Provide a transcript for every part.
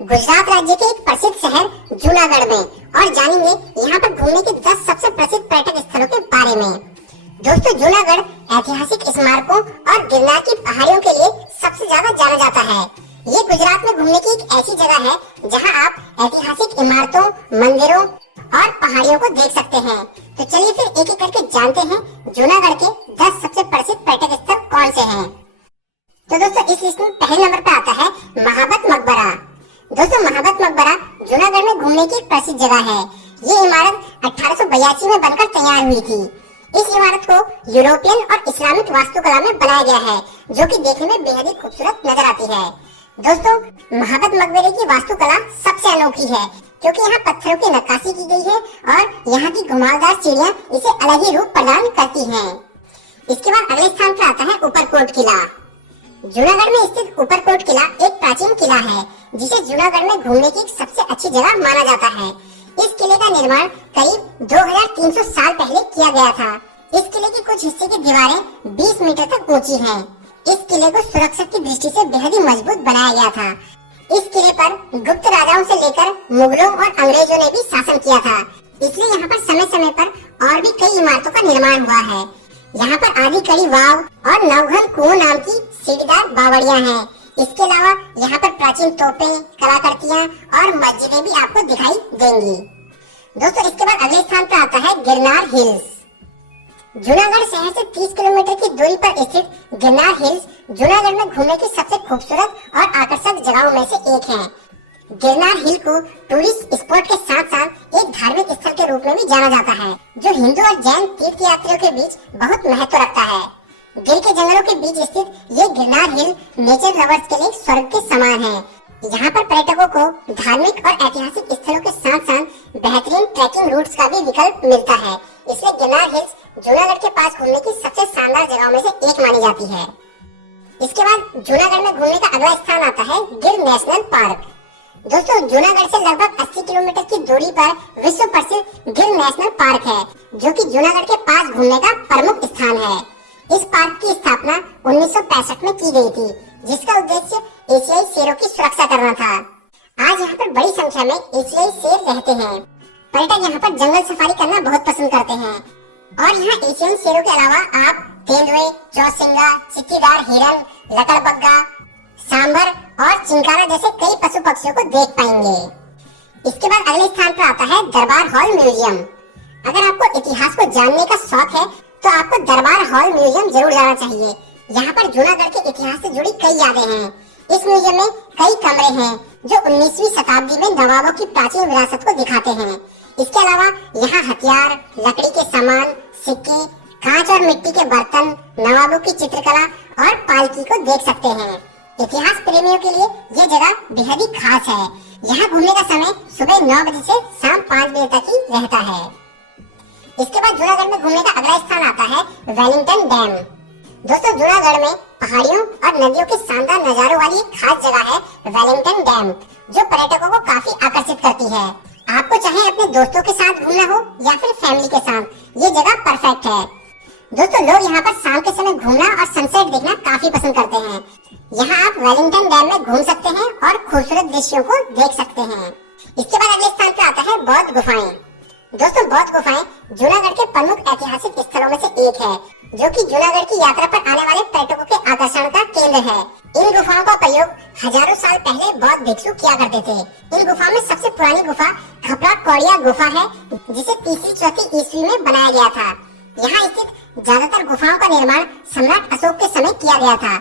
गुजरात राज्य के एक प्रसिद्ध शहर जूनागढ़ में और जानेंगे यहाँ पर घूमने के 10 सबसे प्रसिद्ध पर्यटक स्थलों के बारे में। दोस्तों, जूनागढ़ ऐतिहासिक स्मारकों और गिरनार की पहाड़ियों के लिए सबसे ज्यादा जाना जाता है। ये गुजरात में घूमने की एक ऐसी जगह है जहाँ आप ऐतिहासिक इमारतों, मंदिरों और पहाड़ियों को देख सकते हैं। तो चलिए फिर एक एक करके जानते हैं जूनागढ़ के 10 सबसे प्रसिद्ध पर्यटक स्थल कौन से हैं। तो दोस्तों, इस लिस्ट में पहले नंबर पर आता है महाबत मकबरा। दोस्तों, महाबत मकबरा जूनागढ़ में घूमने की एक प्रसिद्ध जगह है। ये इमारत 1882 में बनकर तैयार हुई थी। इस इमारत को यूरोपियन और इस्लामिक वास्तुकला में बनाया गया है, जो कि देखने में बेहद ही खूबसूरत नजर आती है। दोस्तों, महाबत मकबरे की वास्तुकला सबसे अनोखी है, क्योंकि यहाँ पत्थरों की नक्काशी की गई है और यहाँ की घुमावदार सीढ़ियाँ इसे अलग ही रूप प्रदान करती हैं। इसके बाद अगले स्थान पर आता है ऊपरकोट किला। जूनागढ़ में स्थित ऊपरकोट किला एक प्राचीन किला है, जिसे जूनागढ़ में घूमने की सबसे अच्छी जगह माना जाता है। इस किले का निर्माण करीब 2300 साल पहले किया गया था। इस किले के कुछ हिस्से की दीवारें 20 मीटर तक ऊंची हैं। इस किले को सुरक्षा की दृष्टि से बेहद ही मजबूत बनाया गया था। इस किले पर गुप्त राजाओं से लेकर मुगलों और अंग्रेजों ने भी शासन किया था, इसलिए यहाँ पर समय समय पर और भी कई इमारतों का निर्माण हुआ है। यहाँ पर आदि कड़ी वाव और नवघन कुओं नाम की सीढ़ीदार बावड़ियां हैं। इसके अलावा यहाँ पर प्राचीन तोपें, कलाकृतियाँ और मस्जिदें भी आपको दिखाई देंगी। दोस्तों, इसके बाद अगले स्थान पर आता है गिरनार हिल्स। जूनागढ़ शहर से 30 किलोमीटर की दूरी पर स्थित गिरनार हिल्स जूनागढ़ में घूमने की सबसे खूबसूरत और आकर्षक जगहों में से एक है। गिरनार हिल को टूरिस्ट स्पॉट के साथ साथ एक धार्मिक स्थल के रूप में भी जाना जाता है, जो हिंदू और जैन तीर्थ यात्रियों के बीच बहुत महत्व रखता है। गिर के जंगलों के बीच स्थित ये गिरनार हिल नेचर लवर्स के लिए स्वर्ग के समान है। यहाँ पर पर्यटकों को धार्मिक और ऐतिहासिक स्थलों के साथ साथ बेहतरीन ट्रैकिंग रूट्स का भी विकल्प मिलता है। इसलिए गिरनार हिल्स जूनागढ़ के पास घूमने की सबसे शानदार जगहों में से एक मानी जाती है। इसके बाद जूनागढ़ में घूमने का अगला स्थान आता है गिर नेशनल पार्क। दोस्तों, जूनागढ़ से लगभग 80 किलोमीटर की दूरी पर विश्व प्रसिद्ध गिर नेशनल पार्क है, जो कि जूनागढ़ के पास घूमने का प्रमुख स्थान है। इस पार्क की स्थापना 1965 में की गई थी, जिसका उद्देश्य एशियाई शेरों की सुरक्षा करना था। आज यहाँ पर बड़ी संख्या में एशियाई शेर रहते हैं। पर्यटक यहाँ पर जंगल सफारी करना बहुत पसंद करते हैं और यहाँ एशियाई शेरों के अलावा आप तेंदुए, चौसिंगा, चित्तीदार हिरन, लकड़बग्गा, सांभर और चिंकारा जैसे कई पशु पक्षियों को देख पाएंगे। इसके बाद अगले स्थान पर आता है दरबार हॉल म्यूजियम। अगर आपको इतिहास को जानने का शौक है तो आपको दरबार हॉल म्यूजियम जरूर जाना चाहिए। यहाँ पर जूनागढ़ के इतिहास से जुड़ी कई यादें हैं। इस म्यूजियम में कई कमरे हैं जो 19वीं शताब्दी में नवाबों की प्राचीन विरासत को दिखाते हैं। इसके अलावा यहाँ हथियार, लकड़ी के सामान, सिक्के, कांच और मिट्टी के बर्तन, नवाबों की चित्रकला और पालकी को देख सकते हैं। इतिहास प्रेमियों के लिए ये जगह बेहद ही खास है। यहाँ घूमने का समय सुबह 9 बजे से शाम 5 बजे तक ही रहता है। इसके बाद जूनागढ़ में घूमने का अगला स्थान आता है वेलिंगटन डैम। दोस्तों, जूनागढ़ में पहाड़ियों और नदियों के शानदार नजारों वाली एक खास जगह है वेलिंगटन डैम, जो पर्यटकों को काफी आकर्षित करती है। आपको चाहे अपने दोस्तों के साथ घूमना हो या फिर फैमिली के साथ, ये जगह परफेक्ट है। दोस्तों, लोग यहाँ पर शाम के समय घूमना और सनसेट देखना काफी पसंद करते हैं। यहाँ आप वेलिंगटन डैम में घूम सकते हैं और खूबसूरत दृश्यों को देख सकते हैं। इसके बाद अगले स्थान पर आता है बौद्ध गुफाएं। दोस्तों, बौद्ध गुफाएं जूनागढ़ के प्रमुख ऐतिहासिक स्थलों में से एक है, जो कि जूनागढ़ की यात्रा पर आने वाले पर्यटकों के आकर्षण का केंद्र है। इन गुफाओं का प्रयोग हजारों साल पहले बौद्ध भिक्षु किया करते थे। इन गुफाओं में सबसे पुरानी गुफा खपरा कौड़िया गुफा है, जिसे 3री-4वीं ईस्वी में बनाया गया था। यहाँ स्थित ज्यादातर गुफाओं का निर्माण सम्राट अशोक के समय किया गया था।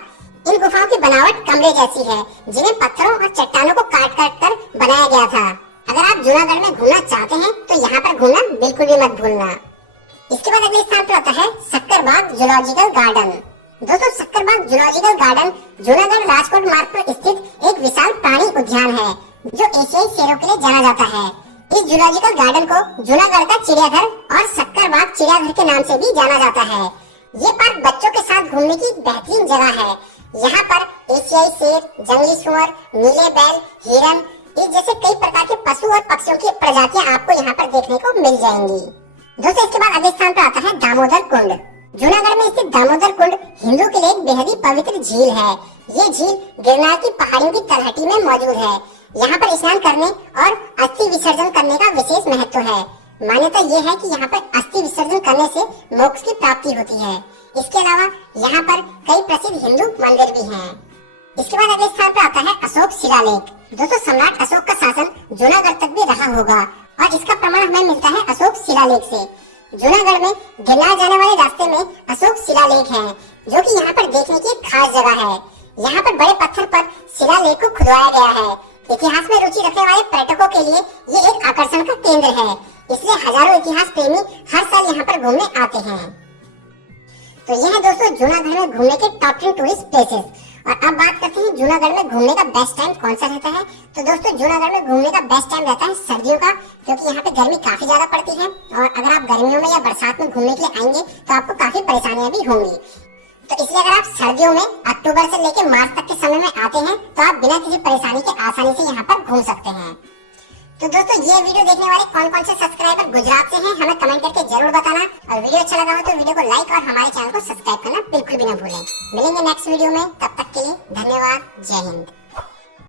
इन गुफाओं की बनावट कमरे जैसी है, जिन्हें पत्थरों और चट्टानों को काट काट कर बनाया गया था। अगर आप जूनागढ़ में घूमना चाहते हैं तो यहाँ पर घूमना बिल्कुल भी मत भूलना। इसके बाद अगले स्थान पर आता है सक्करबाग जूलॉजिकल गार्डन। दोस्तों, सक्करबाग जूलॉजिकल गार्डन जूनागढ़ राजकोट मार्ग पर स्थित एक विशाल प्राणी उद्यान है, जो एशियाई शेरों के लिए जाना जाता है। इस जूलॉजिकल गार्डन को जूनागढ़ का चिड़ियाघर और सक्करबाग चिड़ियाघर के नाम से भी जाना जाता है। ये पार्क बच्चों के साथ घूमने की बेहतरीन जगह है। यहाँ पर एशियाई शेर, जंगली सुअर, नीले बैल, हिरन इस जैसे कई प्रकार के पशु और पक्षियों की प्रजातियां आपको यहाँ पर देखने को मिल जाएंगी। दोस्तों, इसके बाद अगले स्थान पर आता है दामोदर कुंड। जूनागढ़ में स्थित दामोदर कुंड हिंदू के लिए एक बेहद ही पवित्र झील है। ये झील गिरनार की पहाड़ियों की तलहटी में मौजूद है। यहाँ पर स्नान करने और अस्थि विसर्जन करने का विशेष महत्व है। मान्यता ये है कि यहाँ पर अस्थि विसर्जन करने से मोक्ष की प्राप्ति होती है। इसके अलावा यहाँ पर कई प्रसिद्ध हिंदू मंदिर भी हैं। इसके बाद अगले स्थान पर आता है अशोक शिलालेख। दोस्तों सम्राट अशोक का शासन जूनागढ़ तक भी रहा होगा और इसका प्रमाण हमें मिलता है अशोक शिलालेख से। जूनागढ़ में गिरनार जाने वाले रास्ते में अशोक शिलालेख है, जो कि यहाँ पर देखने की एक खास जगह है। यहाँ पर बड़े पत्थर पर शिलालेख को खुदवाया गया है। इतिहास में रुचि रखने वाले पर्यटकों के लिए ये एक आकर्षण का केंद्र है, इसलिए हजारों इतिहास प्रेमी हर साल यहाँ पर घूमने आते हैं। तो यह है दोस्तों जूनागढ़ में घूमने के टॉप 10 टूरिस्ट प्लेसेस। और अब बात करते हैं जूनागढ़ में घूमने का बेस्ट टाइम कौन सा रहता है। तो दोस्तों जूनागढ़ में घूमने का बेस्ट टाइम रहता है सर्दियों का, क्योंकि यहाँ पे गर्मी काफी ज्यादा पड़ती है और अगर आप गर्मियों में या बरसात में घूमने के लिए आएंगे तो आपको काफी परेशानियां भी होंगी। तो इसलिए अगर आप सर्दियों में अक्टूबर से लेकर मार्च तक के समय में आते हैं तो आप बिना किसी परेशानी के आसानी से यहाँ पर घूम सकते हैं। तो दोस्तों ये वीडियो देखने वाले कौन कौन से सब्सक्राइबर गुजरात से हैं हमें कमेंट करके जरूर बताना, और वीडियो अच्छा लगा हो तो वीडियो को लाइक और हमारे चैनल को सब्सक्राइब करना बिल्कुल भी ना भूलें। मिलेंगे नेक्स्ट वीडियो में, तब तक के लिए धन्यवाद। जय हिंद।